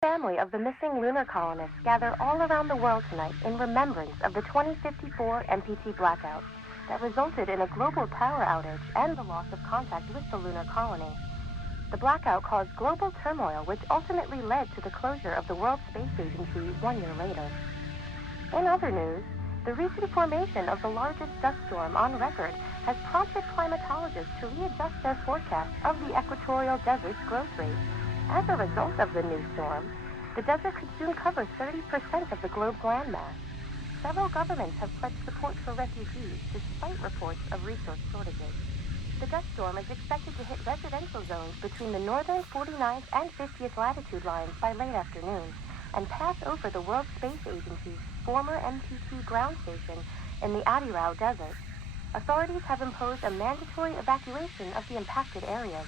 Family of the missing lunar colonists gather all around the world tonight in remembrance of the 2054 MPT blackout that resulted in a global power outage and the loss of contact with the lunar colony. The blackout caused global turmoil, which ultimately led to the closure of the World Space Agency 1 year later. In other news, the recent formation of the largest dust storm on record has prompted climatologists to readjust their forecast of the equatorial desert's growth rate. As a result of the new storm, the desert could soon cover 30% of the globe's landmass. Several governments have pledged support for refugees despite reports of resource shortages. The dust storm is expected to hit residential zones between the northern 49th and 50th latitude lines by late afternoon and pass over the World Space Agency's former MTT ground station in the Adirau Desert. Authorities have imposed a mandatory evacuation of the impacted areas.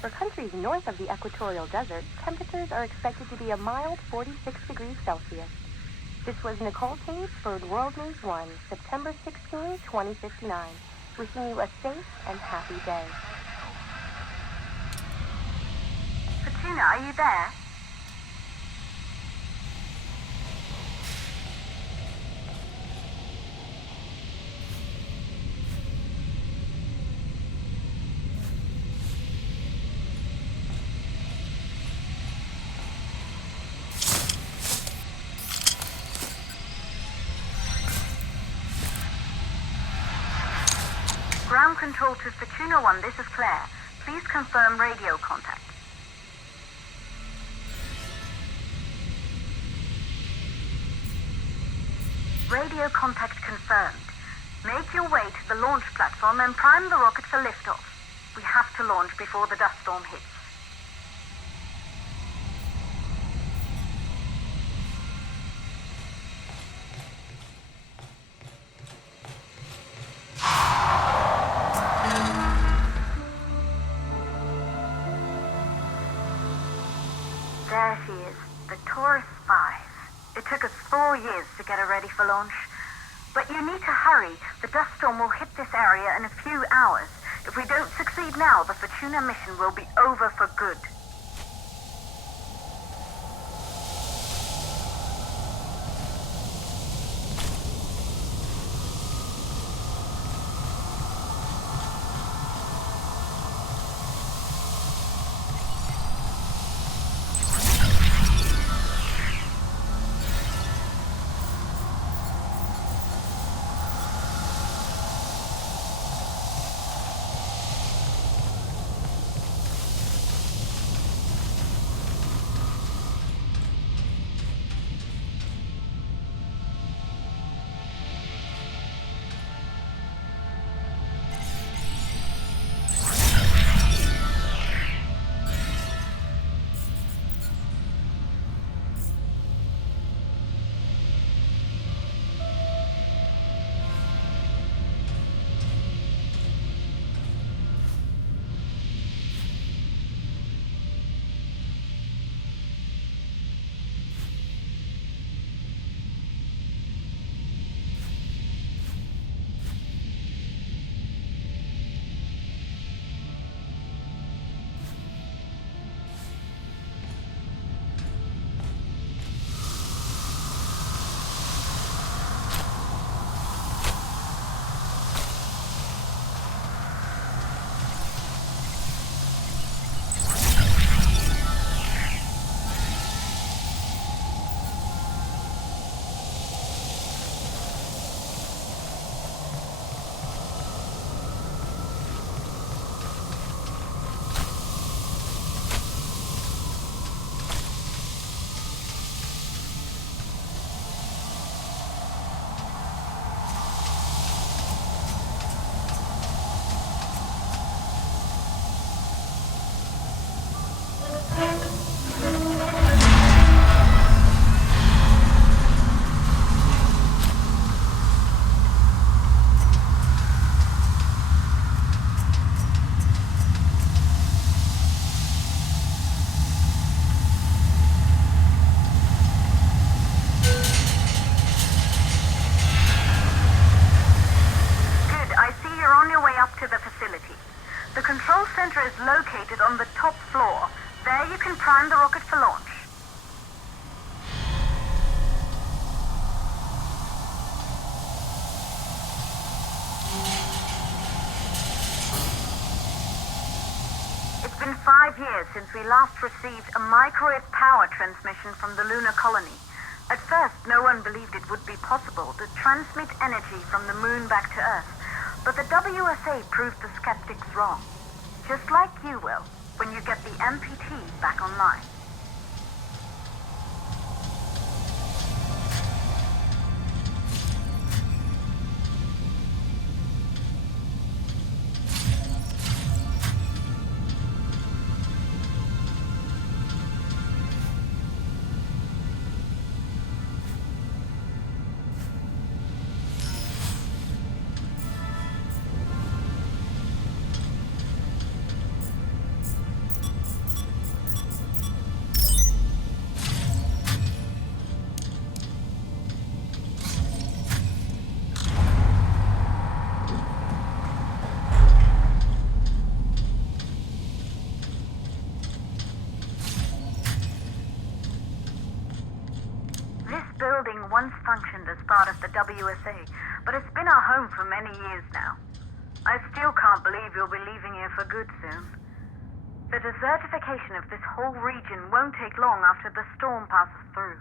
For countries north of the equatorial desert, temperatures are expected to be a mild 46 degrees Celsius. This was Nicole Cage for World News 1, September 16, 2059. Wishing you a safe and happy day. Fortuna, are you there? Ground control to Fortuna 1, this is Claire. Please confirm radio contact. Radio contact confirmed. Make your way to the launch platform and prime the rocket for liftoff. We have to launch before the dust storm hits. There she is, the Taurus 5. It took us 4 years to get her ready for launch. But you need to hurry. The dust storm will hit this area in a few hours. If we don't succeed now, the Fortuna mission will be over for good. 5 years since we last received a microwave power transmission from the lunar colony. At first, no one believed it would be possible to transmit energy from the moon back to Earth, but the WSA proved the skeptics wrong. Just like you will, when you get the MPT back online. Once functioned as part of the WSA, but it's been our home for many years now. I still can't believe you'll be leaving here for good soon. The desertification of this whole region won't take long after the storm passes through.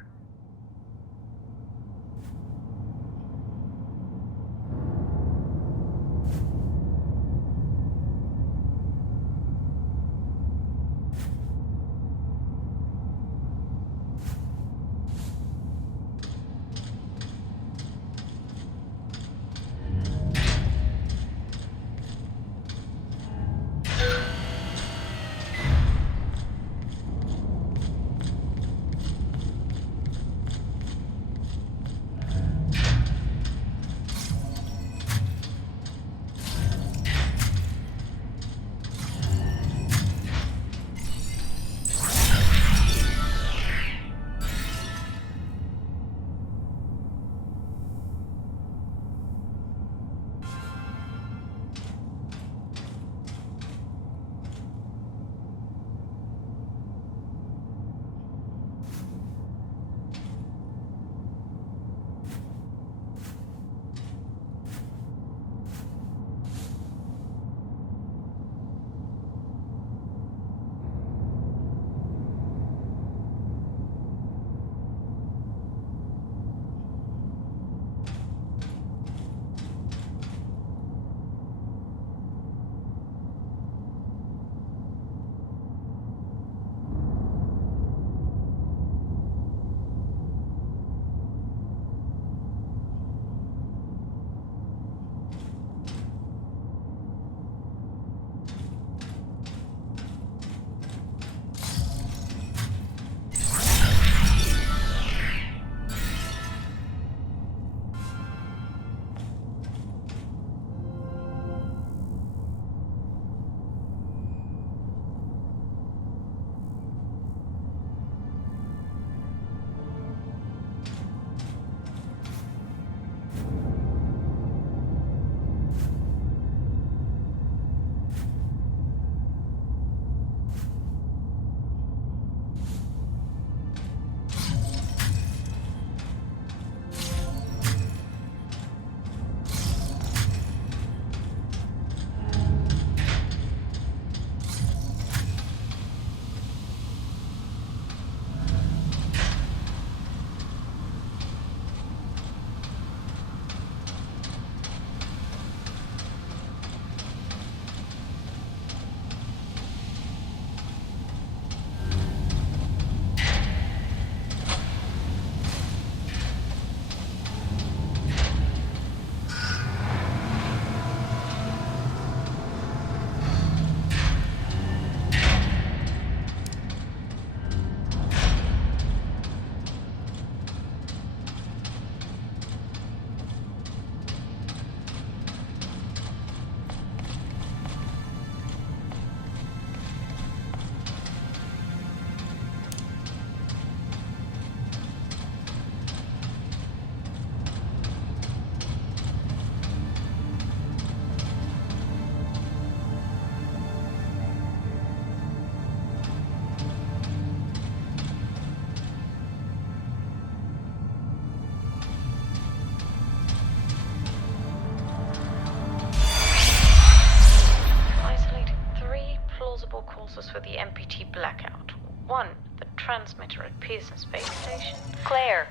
transmitter at Pearson Space Station. Claire,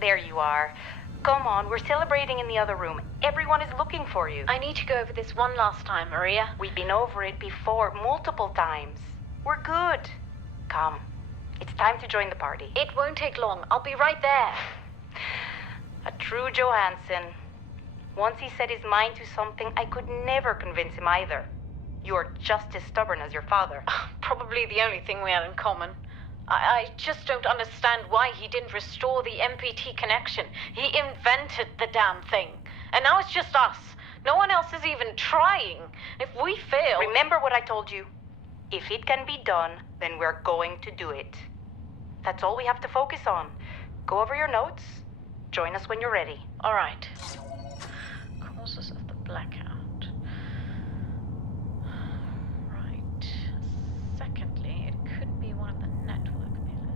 there you are. Come on, we're celebrating in the other room. Everyone is looking for you. I need to go over this one last time, Maria. We've been over it before, multiple times. We're good. Come, it's time to join the party. It won't take long. I'll be right there. A true Johansson. Once he set his mind to something, I could never convince him either. You're just as stubborn as your father. Probably the only thing we have in common. I just don't understand why he didn't restore the MPT connection. He invented the damn thing. And now it's just us. No one else is even trying. If we fail... Remember what I told you. If it can be done, then we're going to do it. That's all we have to focus on. Go over your notes. Join us when you're ready. All right. Causes of the blackout. Right. Secondly, it could be one of the network pillars.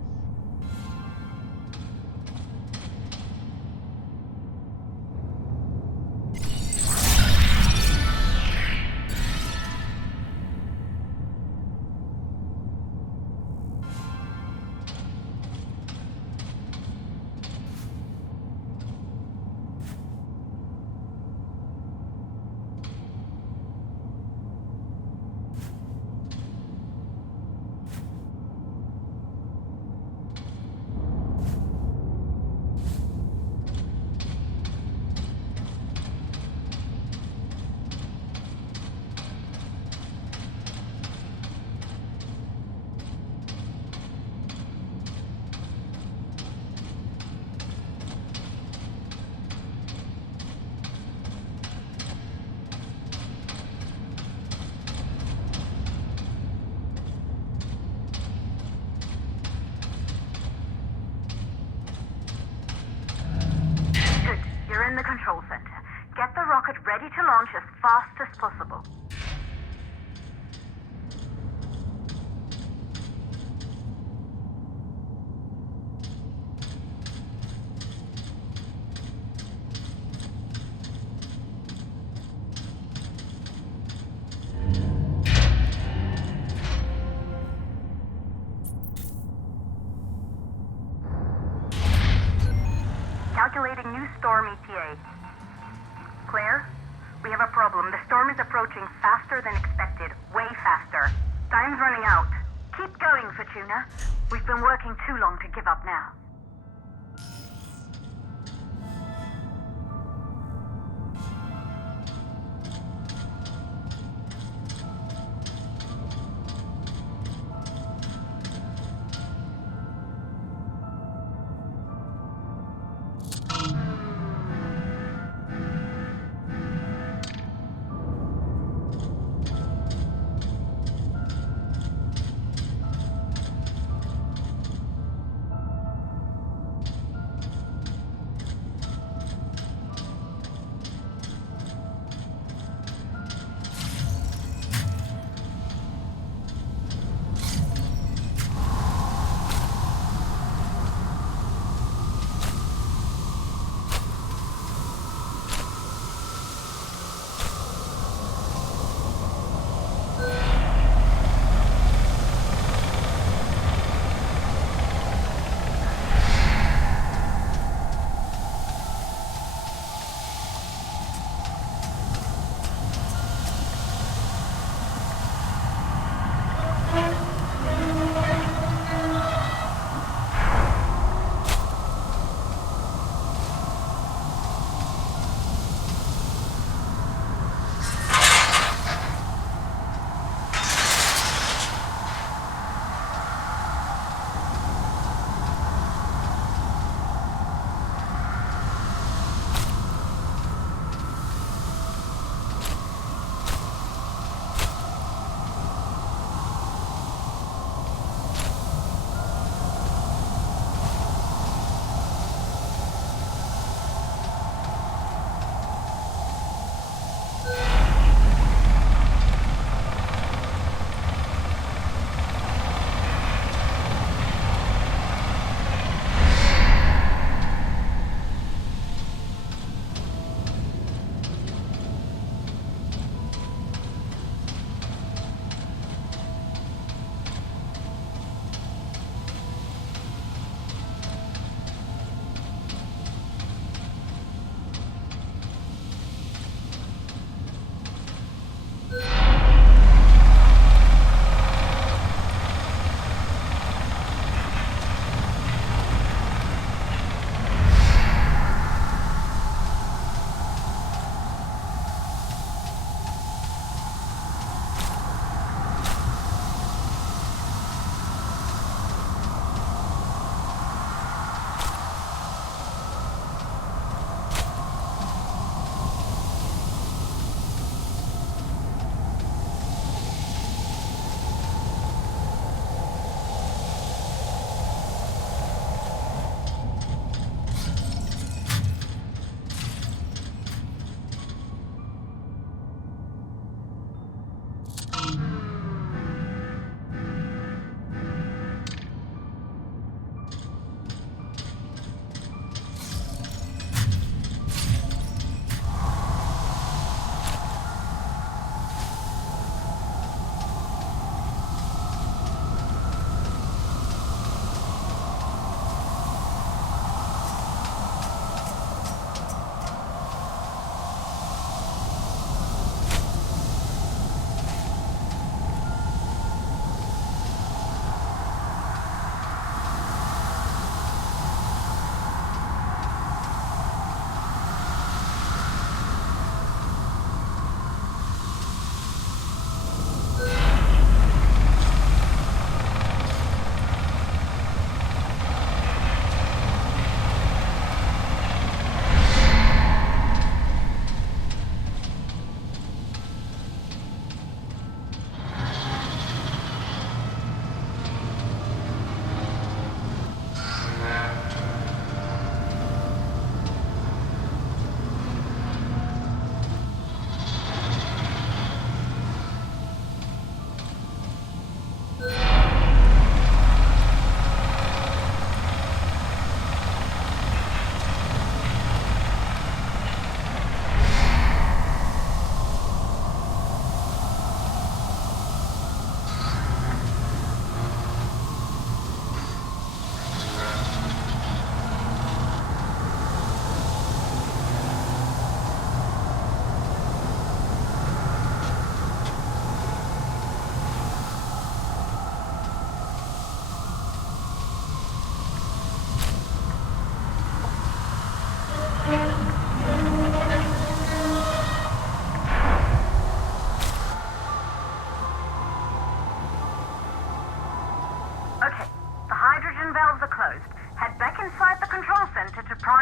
You're in the control center. Get the rocket ready to launch as fast as possible. Calculating new storm ETA. Claire, we have a problem. The storm is approaching faster than expected. Way faster. Time's running out. Keep going, Fortuna. We've been working too long to give up now.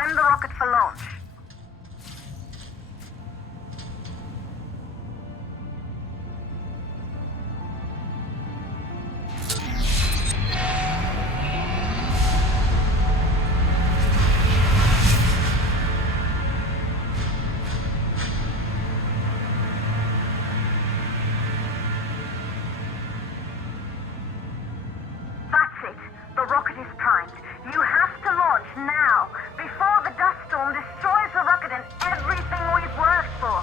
prime the rocket for launch. The rocket is primed. You have to launch now, before the dust storm destroys the rocket and everything we've worked for.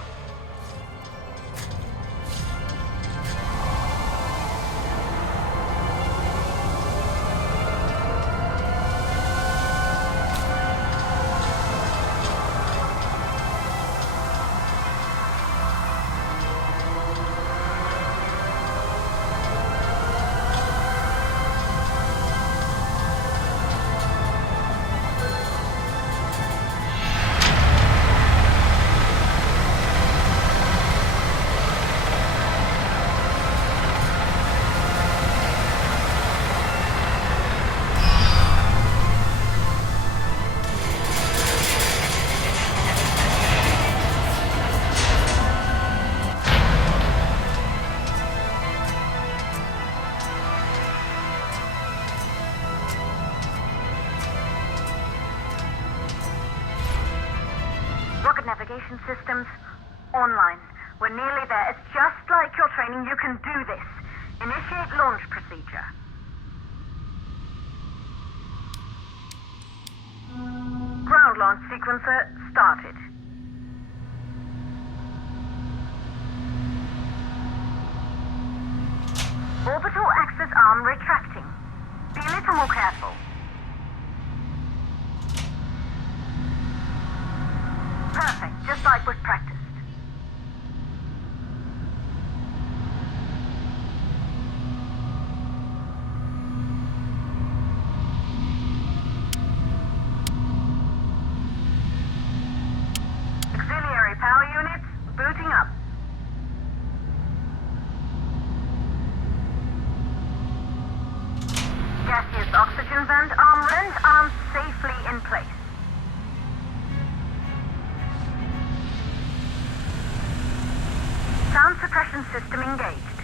Navigation systems online. We're nearly there. It's just like your training. You can do this. Initiate launch procedure. Ground launch sequencer started. Orbital axis arm retracting. Be a little more careful. Perfect, just like we've practiced. Auxiliary power units booting up. Gaseous oxygen vent arms safely in place. Sound suppression system engaged.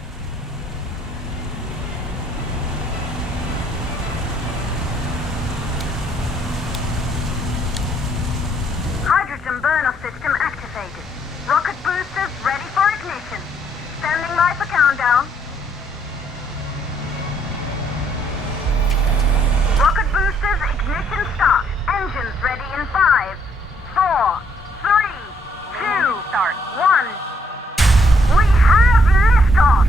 Hydrogen burn-off system activated. Rocket boosters ready for ignition. Standing by for countdown. Rocket boosters ignition start. Engines ready in 5, 4, 3, 2, start, 1. We have liftoff!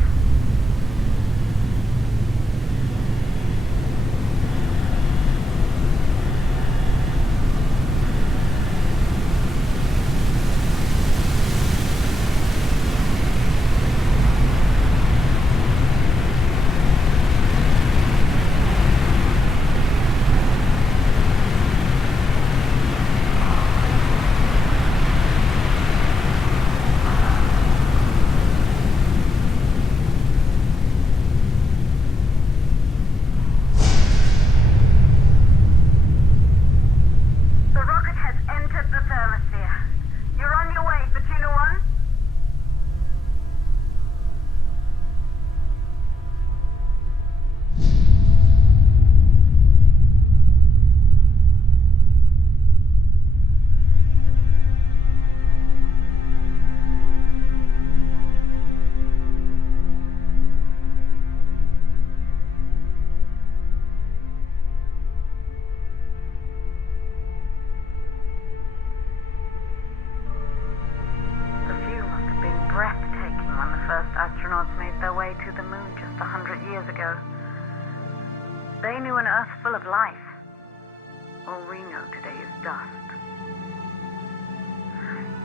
Astronauts made their way to the moon just 100 years ago. They knew an Earth full of life. All we know today is dust.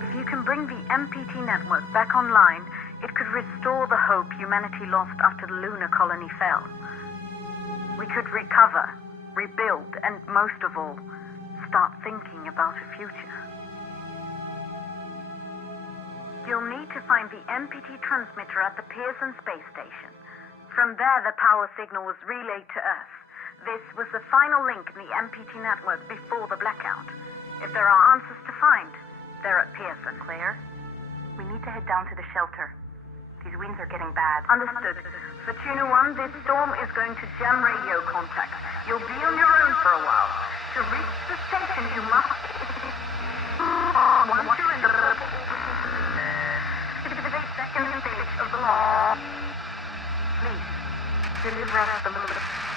If you can bring the MPT network back online, it could restore the hope humanity lost after the lunar colony fell. We could recover, rebuild, and most of all, start thinking about a future. You'll need to find the MPT transmitter at the Pearson space station. From there, the power signal was relayed to Earth. This was the final link in the MPT network before the blackout. If there are answers to find, they're at Pearson. Claire, we need to head down to the shelter. These winds are getting bad. Understood. For Tuna 1, this storm is going to jam radio contact. You'll be on your own for a while. To reach the station, you must... Once you're in the... second stage of the launch. Please, deliver us the...